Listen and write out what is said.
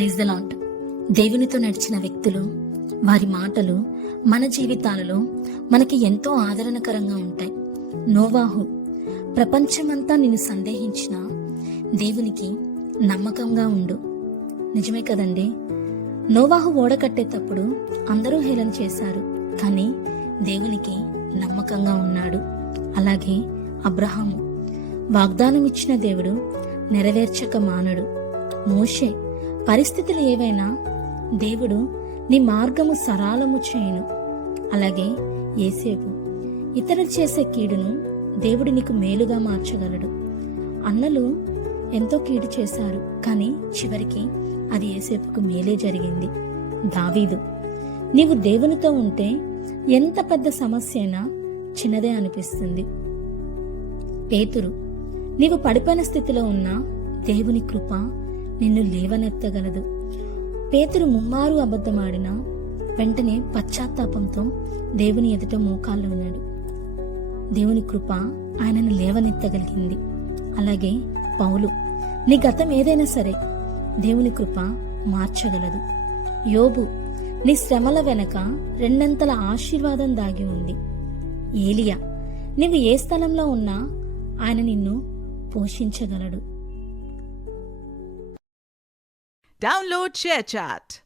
Praise the lord. దేవునితో నడిచిన వ్యక్తులు, వారి మాటలు మన జీవితాలలో మనకి ఎంతో ఆదరణకరంగా ఉంటాయి. నోవాహు, ప్రపంచమంతా నిన్ను సందేహించినా దేవునికి నమ్మకంగా ఉండు. నిజమే కదండి. నోవాహు ఓడ కట్టేటప్పుడు అందరూ హేళన చేశారు, కానీ దేవునికి నమ్మకంగా ఉన్నాడు. అలాగే అబ్రహాము, వాగ్దానం ఇచ్చిన దేవుడు నెరవేర్చక మానడు. మోషే, పరిస్థితులు ఏవైనా దేవుడు నీ మార్గము సరళము చేయును. అలాగే యేసేపు, ఇతరులు చేసే కీడును దేవుడు నీకు మేలుగా మార్చగలడు. అన్నలు ఎంతో కీడు చేశారు, కానీ చివరికి అది యేసేపుకు మేలే జరిగింది. దావీదు, నీవు దేవునితో ఉంటే ఎంత పెద్ద సమస్య అయినా చిన్నదే అనిపిస్తుంది. పేతురు, నీవు పడిపోయిన స్థితిలో ఉన్నా దేవుని కృప నిన్ను లేవనెత్తగలదు. పేతురు ముమ్మారు అబద్ధమాడినా వెంటనే పశ్చాత్తాపంతో దేవుని ఎదుట మోకాళ్ళు ఉన్నాడు. దేవుని కృప ఆయనను లేవనెత్తగలిగింది. అలాగే పౌలు, నీ గతం ఏదైనా సరే దేవుని కృప మార్చగలదు. యోబు, నీ శ్రమల వెనక రెండంతల ఆశీర్వాదం దాగి ఉంది. ఏలియా, నీవు ఏ స్థలంలో ఉన్నా ఆయన నిన్ను పోషించగలడు. Download ShareChat.